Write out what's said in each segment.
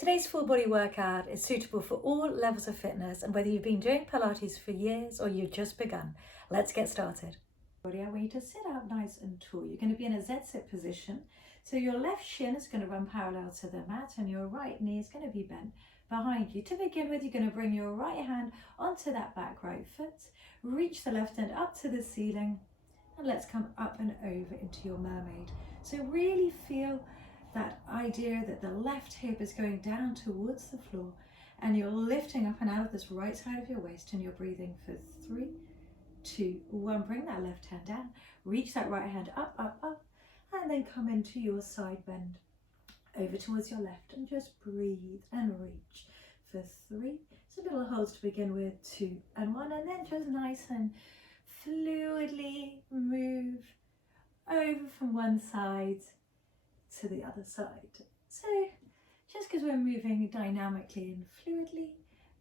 Today's full body workout is suitable for all levels of fitness, and whether you've been doing Pilates for years or you've just begun. Let's get started. I want you to sit up nice and tall. You're going to be in a Z-sit position. So your left shin is going to run parallel to the mat and your right knee is going to be bent behind you. To begin with, you're going to bring your right hand onto that back right foot, reach the left hand up to the ceiling, and let's come up and over into your mermaid. So really feel that idea that the left hip is going down towards the floor and you're lifting up and out of this right side of your waist, and you're breathing for 3, 2, 1. Bring that left hand down, reach that right hand up, up, up, and then come into your side bend over towards your left and just breathe and reach for 3. So little holds to begin with, 2 and 1, and then just nice and fluidly move over from one side to the other side. So just because we're moving dynamically and fluidly,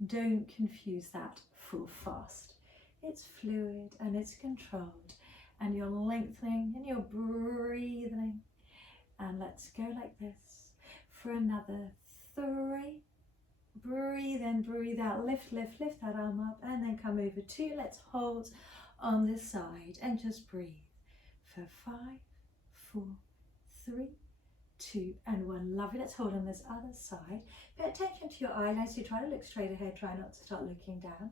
don't confuse that for fast. It's fluid and it's controlled, and you're lengthening and you're breathing. And let's go like this for another 3. Breathe in, breathe out, lift, lift, lift that arm up, and then come over 2. Let's hold on this side and just breathe for 5, 4, 3, 2 and 1. Lovely. Let's hold on this other side. Pay attention to your eyelids. You try to look straight ahead, try not to start looking down.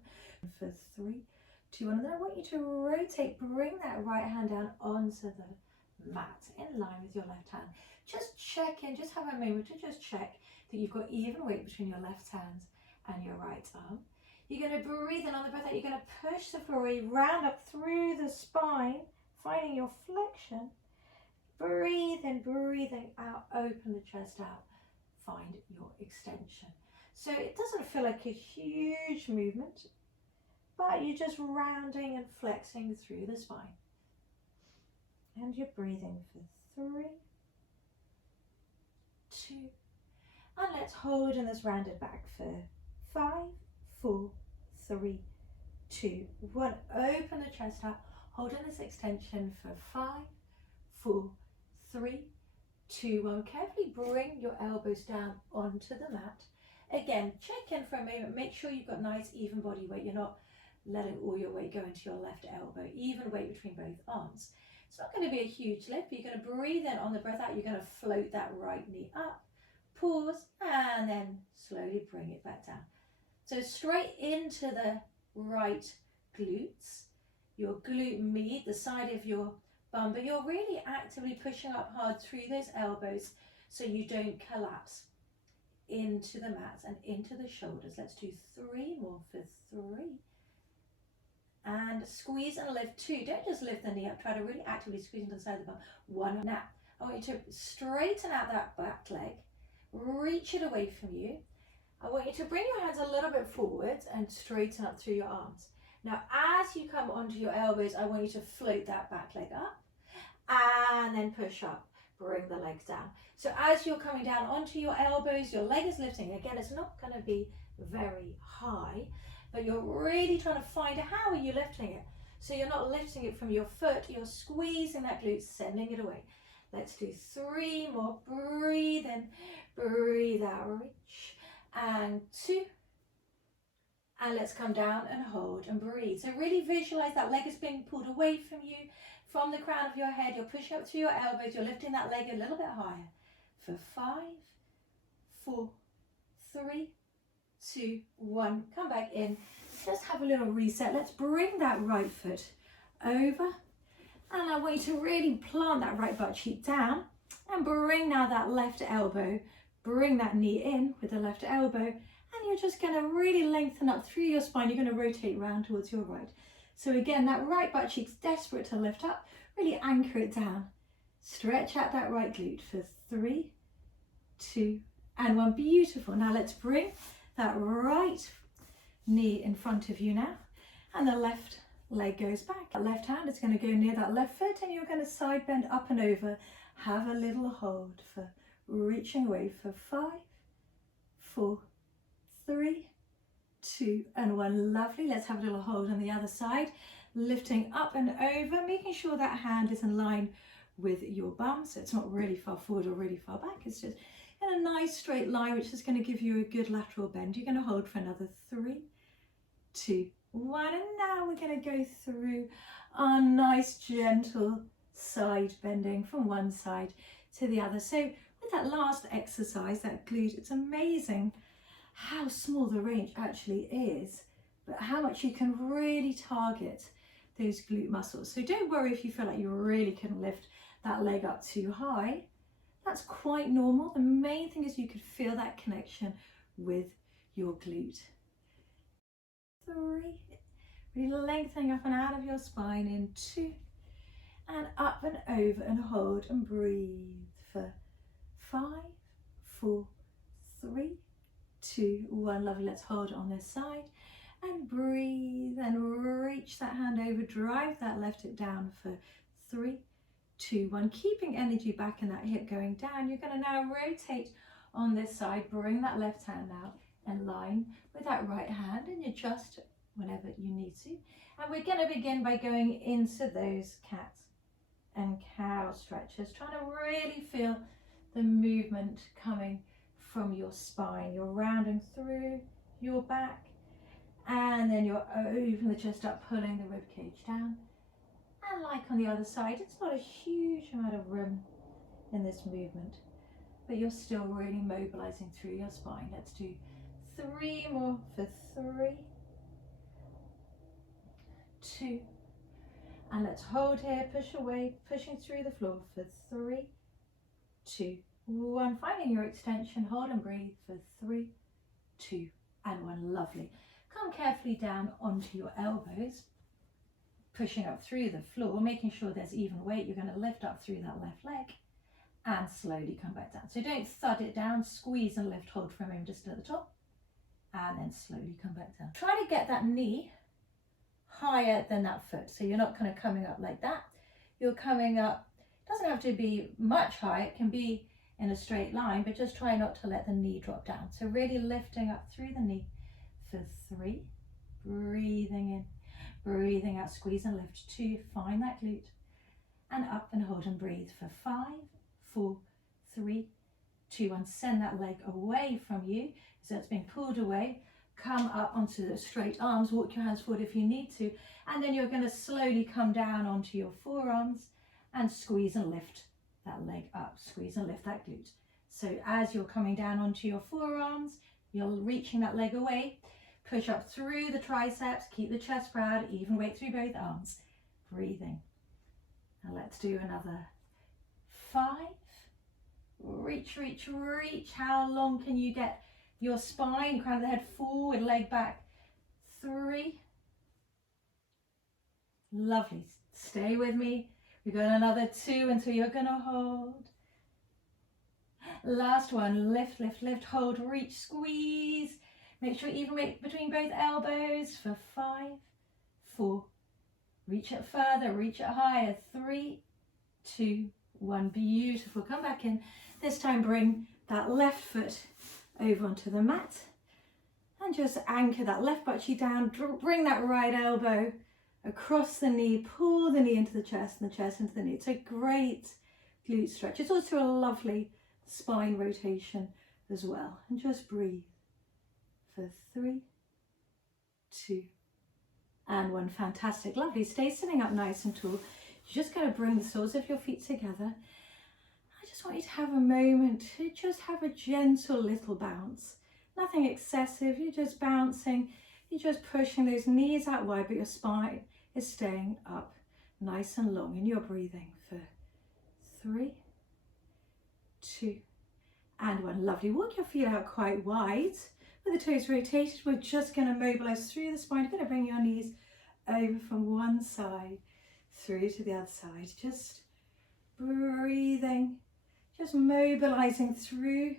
For 3, 2, 1, and then I want you to rotate, bring that right hand down onto the mat in line with your left hand. Just check in, just have a moment to just check that you've got even weight between your left hand and your right arm. You're going to breathe in on the breath out. You're going to push the floor, round up through the spine, finding your flexion. Breathe in, breathing out, open the chest out, find your extension. So it doesn't feel like a huge movement, but you're just rounding and flexing through the spine. And you're breathing for 3, 2, and let's hold in this rounded back for 5, 4, 3, 2, 1. Open the chest out, hold in this extension for 5, 4, 3, 2, 1. Carefully bring your elbows down onto the mat. Again, check in for a moment. Make sure you've got nice even body weight. You're not letting all your weight go into your left elbow. Even weight between both arms. It's not going to be a huge lift, but you're going to breathe in on the breath out. You're going to float that right knee up, pause, and then slowly bring it back down. So straight into the right glutes. Your glute med, the side of your bum, but you're really actively pushing up hard through those elbows so you don't collapse into the mat and into the shoulders. Let's do 3 more for 3. And squeeze and lift 2. Don't just lift the knee up, try to really actively squeeze into the side of the bum. 1. Now, I want you to straighten out that back leg, reach it away from you. I want you to bring your hands a little bit forward and straighten up through your arms. Now, as you come onto your elbows, I want you to float that back leg up and then push up, bring the legs down. So as you're coming down onto your elbows, your leg is lifting. Again, it's not going to be very high, but you're really trying to find how are you lifting it. So you're not lifting it from your foot, you're squeezing that glute, sending it away. Let's do 3 more. Breathe in, breathe out, reach, and 2. And let's come down and hold and breathe. So really visualize that leg is being pulled away from you, from the crown of your head. You're pushing up through your elbows. You're lifting that leg a little bit higher. For 5, 4, 3, 2, 1. Come back in. Just have a little reset. Let's bring that right foot over. And I want you to really plant that right butt cheek down. And bring now that left elbow. Bring that knee in with the left elbow. And you're just going to really lengthen up through your spine. You're going to rotate round towards your right. So again, that right butt cheek's desperate to lift up. Really anchor it down. Stretch out that right glute for 3, 2, and 1. Beautiful. Now let's bring that right knee in front of you now. And the left leg goes back. That left hand is going to go near that left foot, and you're going to side bend up and over. Have a little hold for reaching away for 5, 4, 3, 2, and 1. Lovely. Let's have a little hold on the other side. Lifting up and over, making sure that hand is in line with your bum, so it's not really far forward or really far back. It's just in a nice straight line, which is going to give you a good lateral bend. You're going to hold for another 3, 2, 1, and now we're going to go through our nice gentle side bending from one side to the other. So with that last exercise, that glute, it's amazing how small the range actually is, but how much you can really target those glute muscles. So don't worry if you feel like you really couldn't lift that leg up too high. That's quite normal. The main thing is you could feel that connection with your glute. 3, really lengthening up and out of your spine in 2, and up and over and hold and breathe for 5, 4, 3, 2, 1. Lovely. Let's hold it on this side and breathe and reach that hand over, drive that left hip down for 3, 2, 1. Keeping energy back in that hip going down. You're going to now rotate on this side, bring that left hand out in line with that right hand, and adjust whenever you need to. And we're going to begin by going into those cat and cow stretches, trying to really feel the movement coming from your spine. You're rounding through your back, and then you're opening the chest up, pulling the rib cage down. And like on the other side, it's not a huge amount of room in this movement, but you're still really mobilizing through your spine. Let's do 3 more for 3, 2, and let's hold here, push away, pushing through the floor for 3, 2, 1. Finding your extension, hold and breathe for 3, 2, and 1. Lovely. Come carefully down onto your elbows, pushing up through the floor, making sure there's even weight. You're going to lift up through that left leg and slowly come back down. So don't thud it down, squeeze and lift, hold for a moment just at the top, and then slowly come back down. Try to get that knee higher than that foot. So you're not kind of coming up like that. You're coming up, doesn't have to be much high, it can be in a straight line, but just try not to let the knee drop down. So really lifting up through the knee for 3, breathing in, breathing out, squeeze and lift. 2, find that glute, and up and hold and breathe for 5, 4, 3, 2, 1. Send that leg away from you, so it's being pulled away. Come up onto the straight arms, walk your hands forward if you need to, and then you're going to slowly come down onto your forearms and squeeze and lift that leg up, squeeze and lift that glute. So as you're coming down onto your forearms, you're reaching that leg away, push up through the triceps, keep the chest proud, even weight through both arms, breathing. And let's do another 5, reach, reach, reach. How long can you get your spine, crown of the head forward, leg back? 3, lovely. Stay with me. We've got another 2 until you're gonna hold. Last one, lift, lift, lift, hold, reach, squeeze. Make sure even weight between both elbows for 5, 4, reach it further, reach it higher, 3, 2, 1, beautiful. Come back in. This time bring that left foot over onto the mat and just anchor that left butt cheek down. Bring that right elbow across the knee, pull the knee into the chest and the chest into the knee. It's a great glute stretch. It's also a lovely spine rotation as well. And just breathe for 3, 2, and 1. Fantastic, lovely. Stay sitting up nice and tall. You're just going to bring the soles of your feet together. I just want you to have a moment to just have a gentle little bounce. Nothing excessive, you're just bouncing. You're just pushing those knees out wide, but your spine is staying up nice and long, and you're breathing for 3, 2, and 1. Lovely. Walk your feet out quite wide with the toes rotated. We're just going to mobilize through the spine. You're going to bring your knees over from one side through to the other side. Just breathing, just mobilizing through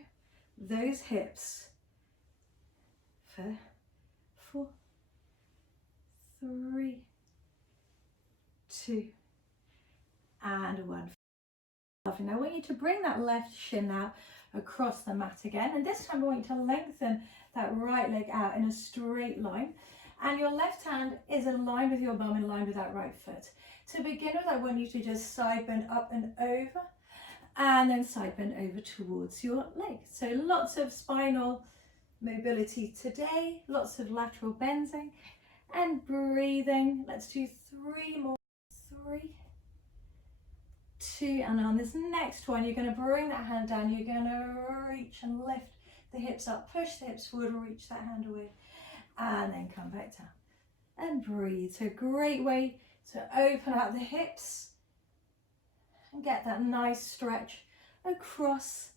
those hips for 4, 3, 2, and 1. Lovely. Now I want you to bring that left shin now across the mat again, and this time I want you to lengthen that right leg out in a straight line, and your left hand is in line with your bum, in line with that right foot. To begin with, I want you to just side bend up and over, and then side bend over towards your leg. So lots of spinal mobility today, lots of lateral bending and breathing. Let's do 3 more. 3, 2, and on this next one, you're going to bring that hand down. You're going to reach and lift the hips up, push the hips forward, reach that hand away, and then come back down and breathe. So great way to open out the hips and get that nice stretch across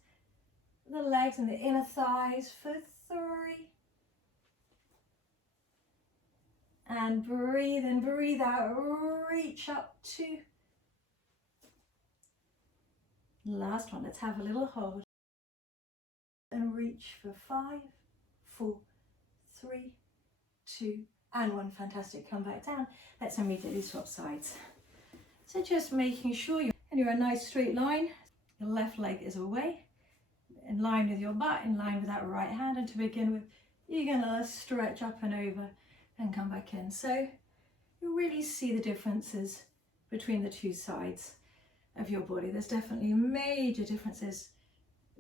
the legs and the inner thighs for 3. And breathe in, breathe out, reach up 2. Last one, let's have a little hold. And reach for 5, 4, 3, 2, and 1. Fantastic, come back down. Let's immediately swap sides. So just making sure you're in a nice straight line. Your left leg is away, in line with your butt, in line with that right hand. And to begin with, you're gonna stretch up and over and come back in. So you really see the differences between the two sides of your body. There's definitely major differences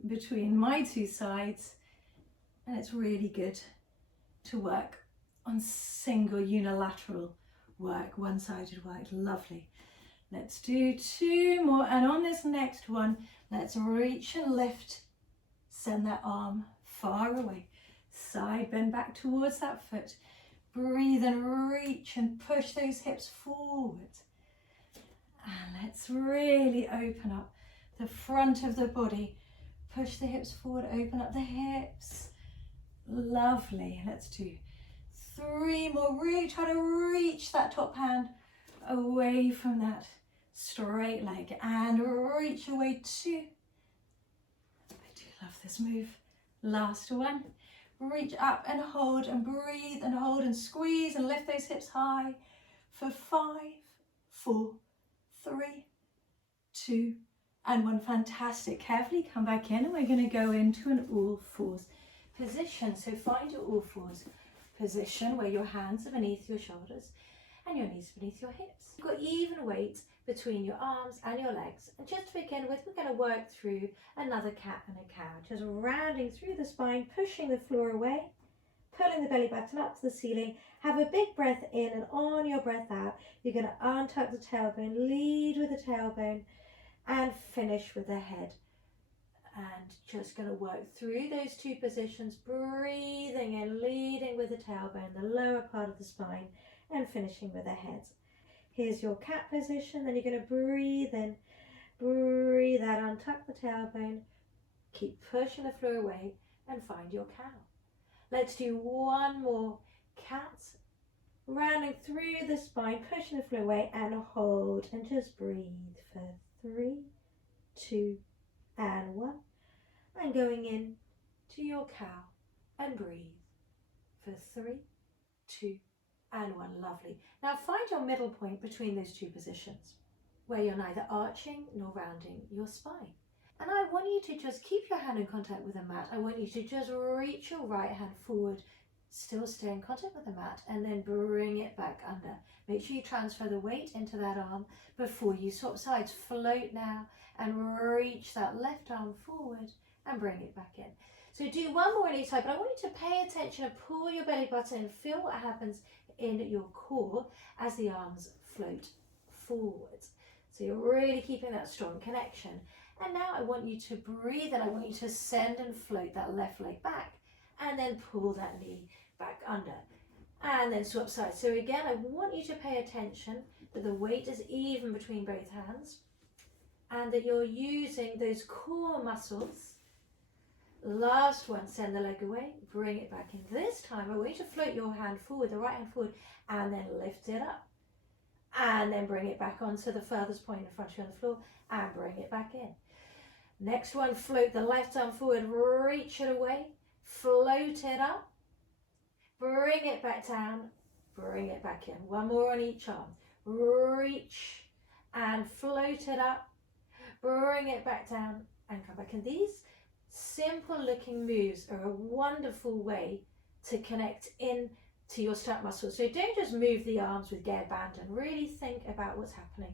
between my two sides, and it's really good to work on single unilateral work, one-sided work. Lovely. Let's do 2 more, and on this next one, let's reach and lift, send that arm far away, side bend back towards that foot, breathe and reach and push those hips forward. And let's really open up the front of the body, push the hips forward, open up the hips. Lovely. Let's do 3 more. Really try to reach that top hand away from that straight leg and reach away 2. I do love this move. Last one. Reach up and hold and breathe and hold and squeeze and lift those hips high for 5, 4, 3, 2, and 1. Fantastic. Carefully come back in, and we're going to go into an all fours position. So find your all fours position where your hands are beneath your shoulders and your knees beneath your hips. You've got even weight between your arms and your legs. And just to begin with, we're going to work through another cat and a cow, just rounding through the spine, pushing the floor away, pulling the belly button up to the ceiling. Have a big breath in, and on your breath out, you're going to untuck the tailbone, lead with the tailbone, and finish with the head. And just going to work through those 2 positions, breathing and leading with the tailbone, the lower part of the spine, and finishing with the head. Here's your cat position. Then you're going to breathe in, breathe out, untuck the tailbone, keep pushing the floor away, and find your cow. Let's do 1 more cat, rounding through the spine, pushing the floor away, and hold, and just breathe for 3, 2, and 1, and going in to your cow, and breathe for 3, 2, and 1. Lovely. Now find your middle point between those 2 positions, where you're neither arching nor rounding your spine. And I want you to just keep your hand in contact with the mat. I want you to just reach your right hand forward, still stay in contact with the mat, and then bring it back under. Make sure you transfer the weight into that arm before you swap sides. Float now and reach that left arm forward and bring it back in. So do 1 more on each side, but I want you to pay attention and pull your belly button and feel what happens in your core as the arms float forward. So you're really keeping that strong connection. And now I want you to breathe, and I want you to send and float that left leg back, and then pull that knee back under, and then swap sides. So again, I want you to pay attention that the weight is even between both hands, and that you're using those core muscles. Last one, send the leg away, bring it back in. This time I want you to float your hand forward, the right hand forward, and then lift it up, and then bring it back onto the furthest point in front of you on the floor, and bring it back in. Next one, float the left arm forward, reach it away, float it up, bring it back down, bring it back in. 1 more on each arm. Reach and float it up, bring it back down, and come back. And these simple looking moves are a wonderful way to connect in to your strap muscles. So don't just move the arms with gay abandon. Really think about what's happening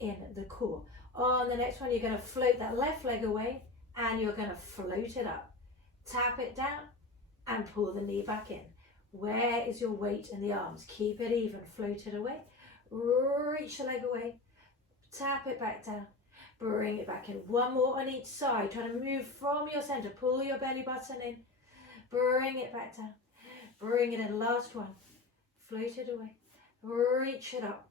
in the core. On the next one, you're going to float that left leg away and you're going to float it up. Tap it down and pull the knee back in. Where is your weight in the arms? Keep it even, float it away. Reach the leg away, tap it back down, bring it back in. One more on each side. Try to move from your center. Pull your belly button in, bring it back down, bring it in. Last one. Float it away, reach it up,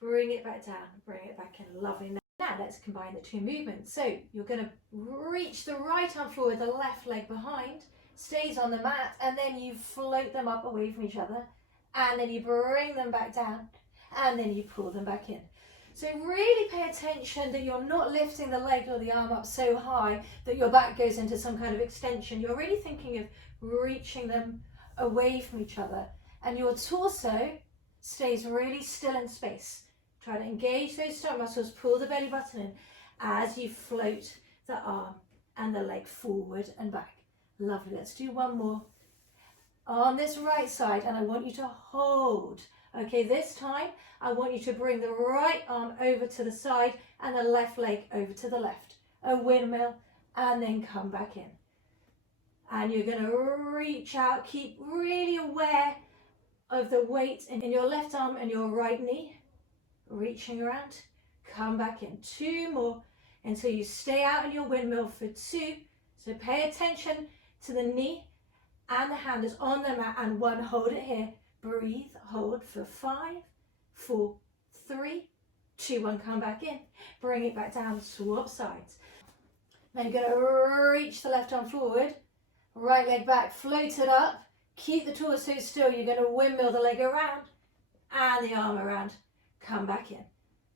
bring it back down, bring it back in. Lovely. Now let's combine the two movements. So you're going to reach the right arm forward, the left leg behind, stays on the mat, and then you float them up away from each other, and then you bring them back down, and then you pull them back in. So really pay attention that you're not lifting the leg or the arm up so high that your back goes into some kind of extension. You're really thinking of reaching them away from each other, and your torso stays really still in space. Try to engage those stomach muscles, pull the belly button in as you float the arm and the leg forward and back. Lovely. Let's do one more. On this right side, and I want you to hold. Okay, this time I want you to bring the right arm over to the side and the left leg over to the left. A windmill, and then come back in. And you're going to reach out, keep really aware of the weight in your left arm and your right knee. Reaching around, come back in. Two more until you stay out in your windmill for two. So pay attention to the knee and the hand is on the mat, and one, hold it here. Breathe, hold for 5, 4, 3, 2, 1. Come back in. Bring it back down, swap sides. Now you're going to reach the left arm forward, right leg back, float it up. Keep the torso still. You're going to windmill the leg around and the arm around. Come back in.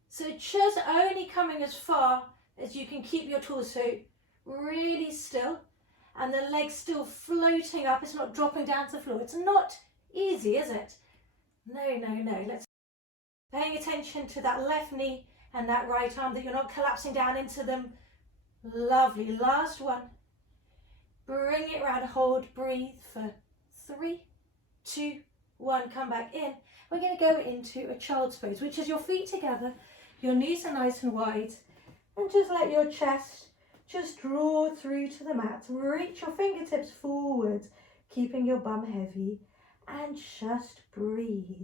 So just only coming as far as you can keep your torso really still and the legs still floating up. It's not dropping down to the floor. It's not easy, is it? No, no, no. Let's paying attention to that left knee and that right arm, that you're not collapsing down into them. Lovely. Last one. Bring it around, hold, breathe for 3, 2, 1. Come back in. We're going to go into a child's pose, which is your feet together, your knees are nice and wide, and just let your chest just draw through to the mat. Reach your fingertips forward, keeping your bum heavy, and just breathe.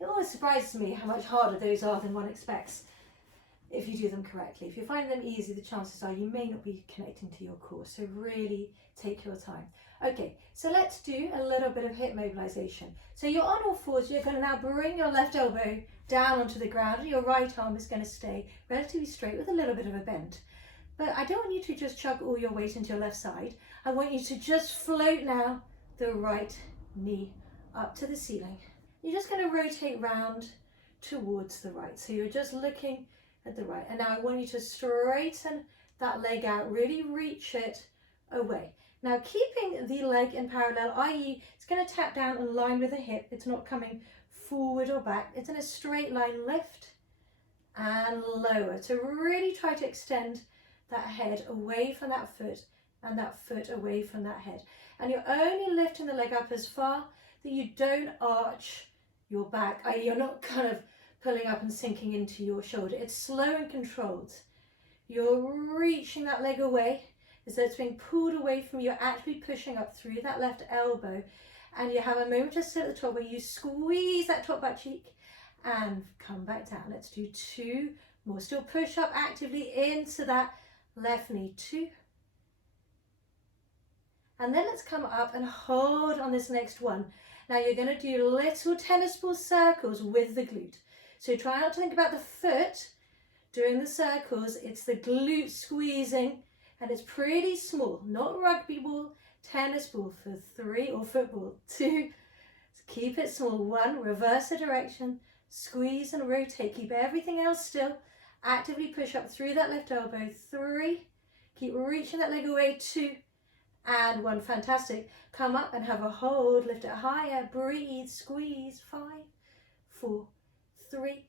It always surprises me how much harder those are than one expects if you do them correctly. If you find them easy, the chances are you may not be connecting to your core, so really take your time. Okay, so let's do a little bit of hip mobilisation. So you're on all fours, you're going to now bring your left elbow down onto the ground, and your right arm is going to stay relatively straight with a little bit of a bend. But I don't want you to just chug all your weight into your left side. I want you to just float now the right knee up to the ceiling. You're just going to rotate round towards the right. So you're just looking at the right. And now I want you to straighten that leg out, really reach it away. Now keeping the leg in parallel, i.e. it's going to tap down in line with the hip. It's not coming forward or back. It's in a straight line, lift and lower. So really try to extend that head away from that foot and that foot away from that head. And you're only lifting the leg up as far that you don't arch your back, i.e. you're not kind of pulling up and sinking into your shoulder. It's slow and controlled. You're reaching that leg away as though it's being pulled away from you. You're actually pushing up through that left elbow, and you have a moment to sit at the top where you squeeze that top butt cheek and come back down. Let's do 2 more. Still push up actively into that left knee. 2. And then let's come up and hold on this next one. Now you're going to do little tennis ball circles with the glute. So try not to think about the foot doing the circles. It's the glute squeezing, and it's pretty small, not rugby ball, tennis ball for 3, or football. 2, keep it small. 1, reverse the direction, squeeze and rotate. Keep everything else still. Actively push up through that left elbow. 3, keep reaching that leg away. 2, and 1. Fantastic. Come up and have a hold, lift it higher, breathe, squeeze. 5, 4, 3,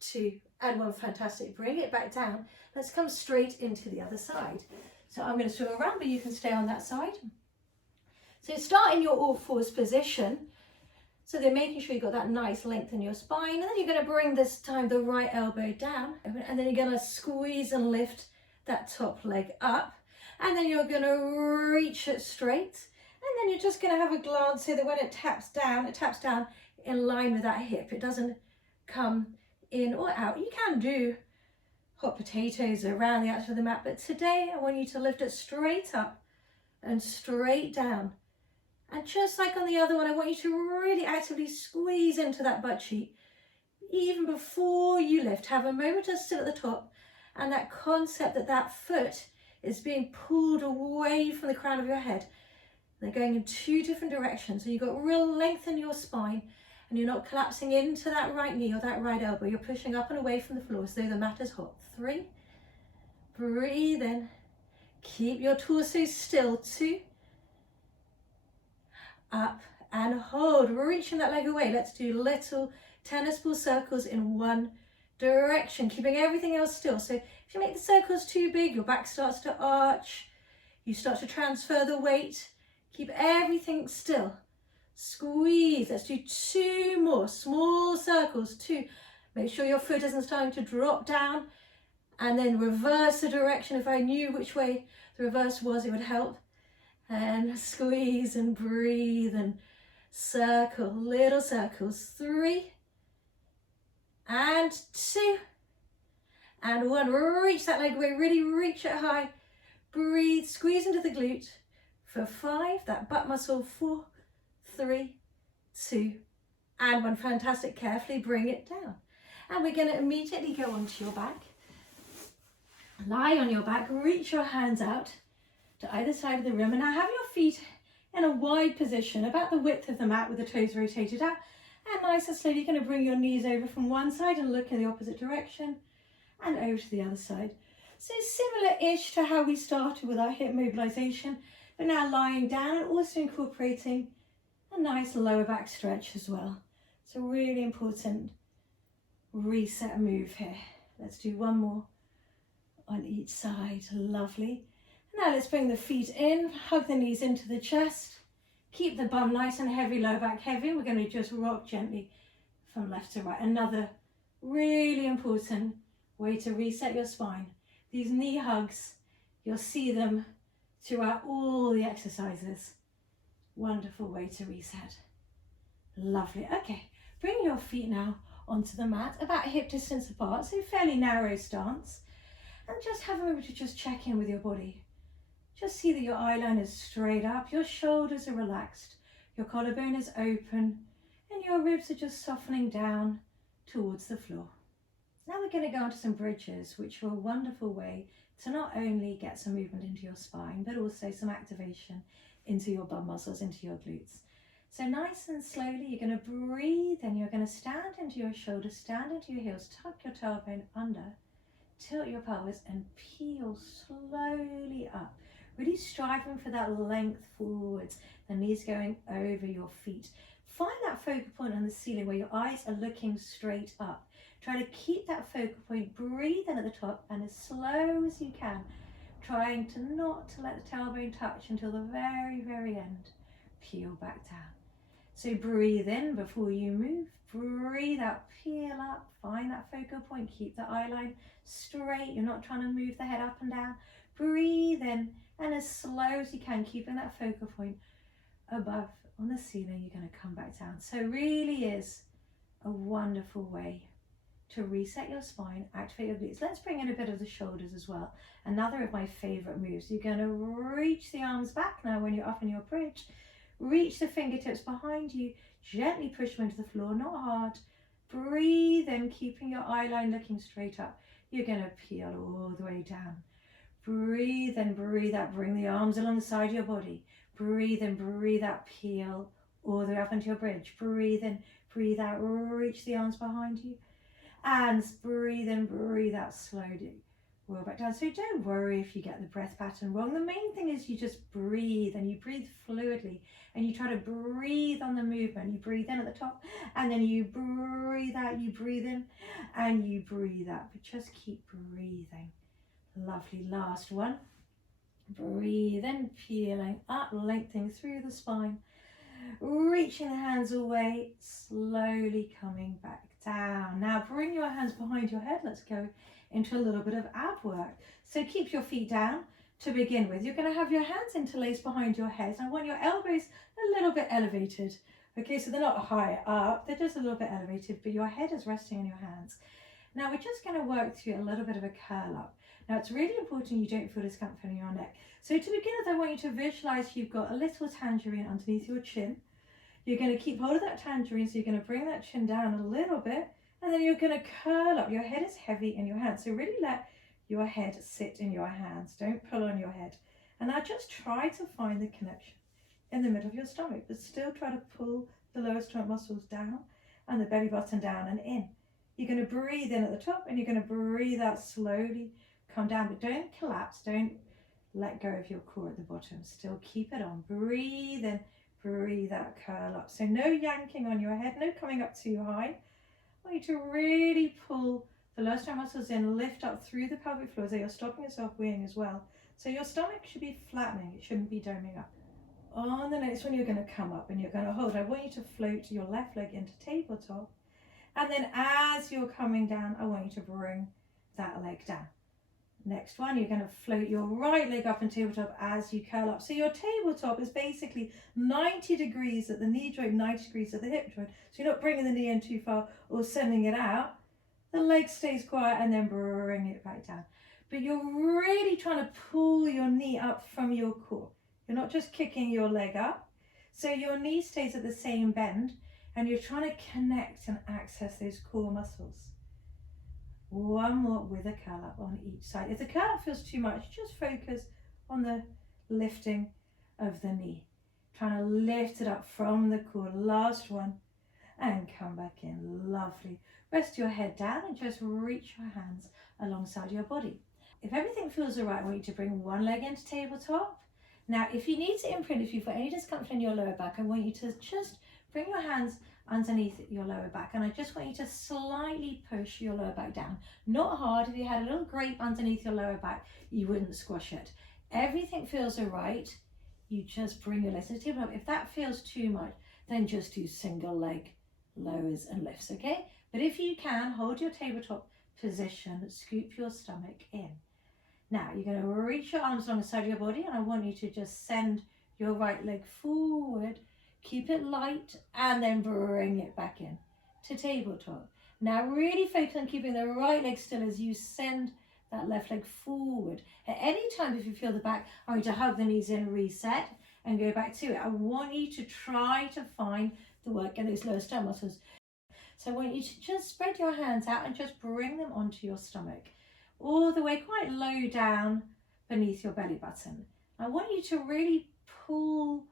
2, and 1. Fantastic. Bring it back down. Let's come straight into the other side. So I'm going to swim around, but you can stay on that side. So start in your all fours position. So they're making sure you've got that nice length in your spine. And then you're going to bring this time the right elbow down. And then you're going to squeeze and lift that top leg up. And then you're going to reach it straight. And then you're just going to have a glance so that when it taps down in line with that hip. It doesn't come in or out. You can do hot potatoes around the outside of the mat, but today I want you to lift it straight up and straight down. And just like on the other one, I want you to really actively squeeze into that butt cheek. Even before you lift, have a moment to sit at the top, and that concept that that foot is being pulled away from the crown of your head. They're going in two different directions, so you've got real length in your spine, and you're not collapsing into that right knee or that right elbow. You're pushing up and away from the floor as though the mat is hot. 3, breathe in, keep your torso still. 2, up and hold, reaching that leg away. Let's do little tennis ball circles in one direction, keeping everything else still. So if you make the circles too big, your back starts to arch, you start to transfer the weight. Keep everything still. Squeeze. Let's do 2 more small circles. 2. Make sure your foot isn't starting to drop down, and then reverse the direction. If I knew which way the reverse was, it would help. And squeeze and breathe and circle, little circles. 3 and 2 and 1. Reach that leg away, really reach it high. Breathe, squeeze into the glute for 5, that butt muscle. 4, 3, 2 and 1. Fantastic. Carefully bring it down, and we're going to immediately go onto your back. Lie on your back, reach your hands out to either side of the room, and now have your feet in a wide position, about the width of the mat with the toes rotated out. And nice and slowly, you're going to bring your knees over from one side and look in the opposite direction, and over to the other side. So similar-ish to how we started with our hip mobilisation, but now lying down and also incorporating a nice lower back stretch as well. It's a really important reset move here. Let's do 1 more on each side. Lovely. Now let's bring the feet in, hug the knees into the chest, keep the bum nice and heavy, low back heavy. We're going to just rock gently from left to right. Another really important way to reset your spine. These knee hugs, you'll see them throughout all the exercises. Wonderful way to reset. Lovely. Okay, bring your feet now onto the mat, about hip distance apart, so fairly narrow stance. And just have a moment to just check in with your body. Just see that your eye line is straight up, your shoulders are relaxed, your collarbone is open, and your ribs are just softening down towards the floor. Now we're going to go on to some bridges, which are a wonderful way to not only get some movement into your spine, but also some activation into your bum muscles, into your glutes. So nice and slowly, you're going to breathe, and you're going to stand into your shoulders, stand into your heels, tuck your tailbone under, tilt your pelvis, and peel slowly up. Really striving for that length forwards, the knees going over your feet. Find that focal point on the ceiling where your eyes are looking straight up. Try to keep that focal point, breathe in at the top, and as slow as you can, trying to not to let the tailbone touch until the very, very end. Peel back down. So breathe in before you move, breathe out, peel up, find that focal point, keep the eye line straight, you're not trying to move the head up and down. Breathe in, and as slow as you can, keeping that focal point above on the ceiling, you're going to come back down. So really is a wonderful way to reset your spine, activate your glutes. Let's bring in a bit of the shoulders as well. Another of my favorite moves. You're going to reach the arms back now when you're up in your bridge. Reach the fingertips behind you, gently push them into the floor, not hard. Breathe in, keeping your eye line looking straight up. You're going to peel all the way down. Breathe in, breathe out, bring the arms along the side of your body. Breathe in, breathe out, peel all the way up into your bridge. Breathe in, breathe out, reach the arms behind you. And breathe in, breathe out slowly. roll back down. So don't worry if you get the breath pattern wrong. The main thing is you just breathe, and you breathe fluidly, and you try to breathe on the movement. You breathe in at the top, and then you breathe out, you breathe in, and you breathe out, but just keep breathing. Lovely. Last one. Breathe in, peeling up, lengthening through the spine, reaching the hands away, slowly coming back down. Now bring your hands behind your head. Let's go into a little bit of ab work. So keep your feet down to begin with. You're going to have your hands interlaced behind your head. I want your elbows a little bit elevated. Okay, so they're not high up, they're just a little bit elevated, but your head is resting on your hands. Now we're just going to work through a little bit of a curl up. Now it's really important you don't feel discomfort in your neck. So to begin with, I want you to visualize you've got a little tangerine underneath your chin. You're going to keep hold of that tangerine, so you're going to bring that chin down a little bit, and then you're going to curl up. Your head is heavy in your hands, so really let your head sit in your hands. Don't pull on your head. And now just try to find the connection in the middle of your stomach, but still try to pull the lower stomach muscles down and the belly button down and in. You're going to breathe in at the top, and you're going to breathe out slowly, come down, but don't collapse. Don't let go of your core at the bottom. Still keep it on. Breathe in, breathe out, curl up. So no yanking on your head, no coming up too high. I want you to really pull the lower stomach muscles in, lift up through the pelvic floor, so you're stopping yourself weighing as well. So your stomach should be flattening, it shouldn't be doming up. On the next one, you're going to come up and you're going to hold. I want you to float your left leg into tabletop. And then as you're coming down, I want you to bring that leg down. Next one, you're going to float your right leg up in tabletop as you curl up. So your tabletop is basically 90 degrees at the knee joint, 90 degrees at the hip joint. So you're not bringing the knee in too far or sending it out. The leg stays quiet, and then bring it back down. But you're really trying to pull your knee up from your core. You're not just kicking your leg up. So your knee stays at the same bend, and you're trying to connect and access those core muscles. One more with a curl up on each side. If the curl up feels too much, just focus on the lifting of the knee. Trying to lift it up from the core. Last one, and come back in. Lovely. Rest your head down and just reach your hands alongside your body. If everything feels all right, I want you to bring one leg into tabletop. Now, if you need to imprint, if you've got any discomfort in your lower back, I want you to just bring your hands underneath your lower back, and I just want you to slightly push your lower back down. Not hard. If you had a little grape underneath your lower back, you wouldn't squash it. Everything feels all right. You just bring your legs to the tabletop. If that feels too much, then just do single leg lowers and lifts, okay? But if you can, hold your tabletop position, scoop your stomach in. Now you're going to reach your arms alongside your body, and I want you to just send your right leg forward, keep it light, and then bring it back in to tabletop. Now really focus on keeping the right leg still as you send that left leg forward. At any time, if you feel the back, I'm going to hug the knees in, reset, and go back to it. I want you to try to find the work in those lower stomach muscles. So I want you to just spread your hands out and just bring them onto your stomach, all the way quite low down beneath your belly button. I want you to really pull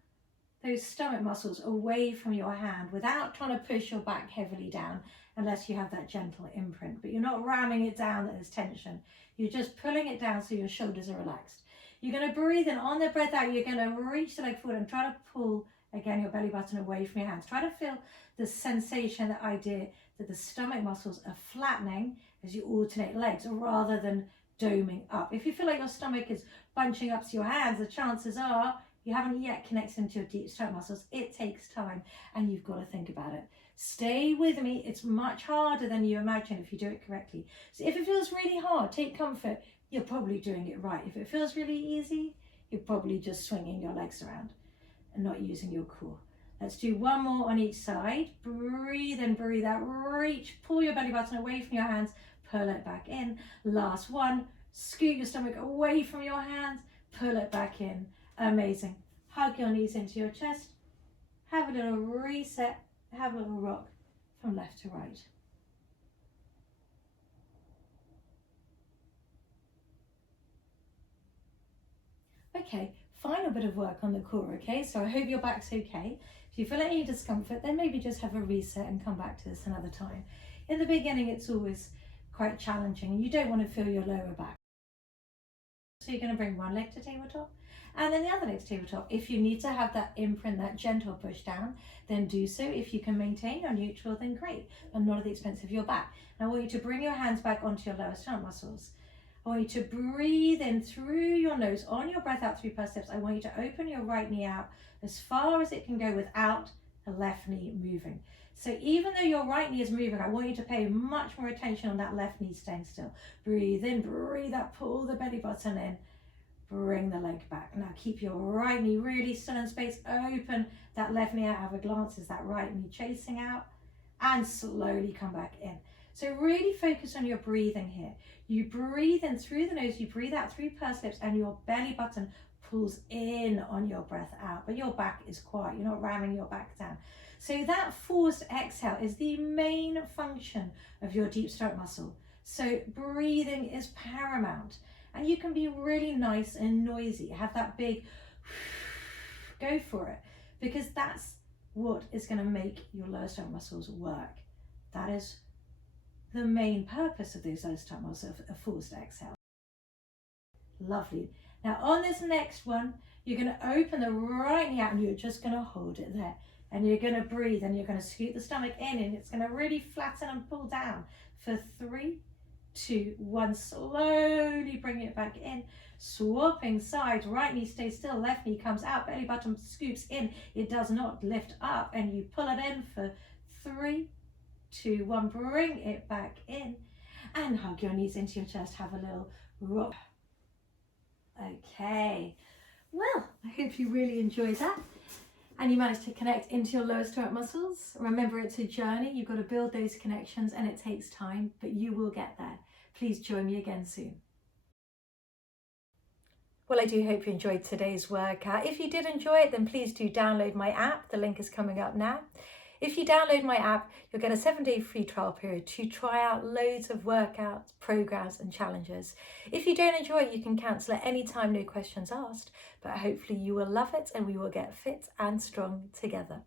those stomach muscles away from your hand without trying to push your back heavily down, unless you have that gentle imprint. But you're not ramming it down that there's tension. You're just pulling it down so your shoulders are relaxed. You're going to breathe in. On the breath out, you're going to reach the leg forward and try to pull, again, your belly button away from your hands. Try to feel the sensation, the idea that the stomach muscles are flattening as you alternate legs rather than doming up. If you feel like your stomach is bunching up to your hands, the chances are you haven't yet connected into your deep stomach muscles. It takes time, and you've got to think about it. Stay with me. It's much harder than you imagine if you do it correctly. So if it feels really hard, take comfort. You're probably doing it right. If it feels really easy, you're probably just swinging your legs around and not using your core. Let's do one more on each side. Breathe in, breathe out, reach, pull your belly button away from your hands, pull it back in. Last one, scoot your stomach away from your hands, pull it back in. Amazing. Hug your knees into your chest, have a little reset, have a little rock from left to right. Okay, final bit of work on the core, okay? So I hope your back's okay. If you feel any discomfort, then maybe just have a reset and come back to this another time. In the beginning, it's always quite challenging, and you don't want to feel your lower back. So you're going to bring one leg to tabletop and then the other leg to tabletop. If you need to have that imprint, that gentle push down, then do so. If you can maintain your neutral, then great, but not at the expense of your back. Now I want you to bring your hands back onto your lower stomach muscles. I want you to breathe in through your nose, on your breath out through pursed lips. I want you to open your right knee out as far as it can go without the left knee moving. So even though your right knee is moving, I want you to pay much more attention on that left knee staying still. Breathe in, breathe out, pull the belly button in, bring the leg back. Now keep your right knee really still in space, open that left knee out, have a glance, is that right knee chasing out, and slowly come back in. So really focus on your breathing here. You breathe in through the nose, you breathe out through pursed lips, and your belly button pulls in on your breath out, but your back is quiet, you're not ramming your back down. So that forced exhale is the main function of your deep stomach muscle. So breathing is paramount, and you can be really nice and noisy, have that big go for it, because that's what is going to make your lower stomach muscles work. That is the main purpose of those lower stomach muscles, a forced exhale. Lovely. Now on this next one, you're going to open the right knee out and you're just going to hold it there. And you're going to breathe and you're going to scoot the stomach in, and it's going to really flatten and pull down for 3, 2, 1. Slowly bring it back in, swapping sides. Right knee stays still, left knee comes out, belly button scoops in. It does not lift up, and you pull it in for 3, 2, 1. Bring it back in and hug your knees into your chest. Have a little rock. Okay, well, I hope you really enjoyed that and you managed to connect into your lower stomach muscles. Remember, it's a journey. You've got to build those connections and it takes time, but you will get there. Please join me again soon. Well, I do hope you enjoyed today's workout. If you did enjoy it, then please do download my app. The link is coming up now. If you download my app, you'll get a 7-day free trial period to try out loads of workouts, programs and challenges. If you don't enjoy it, you can cancel at any time, no questions asked, but hopefully you will love it and we will get fit and strong together.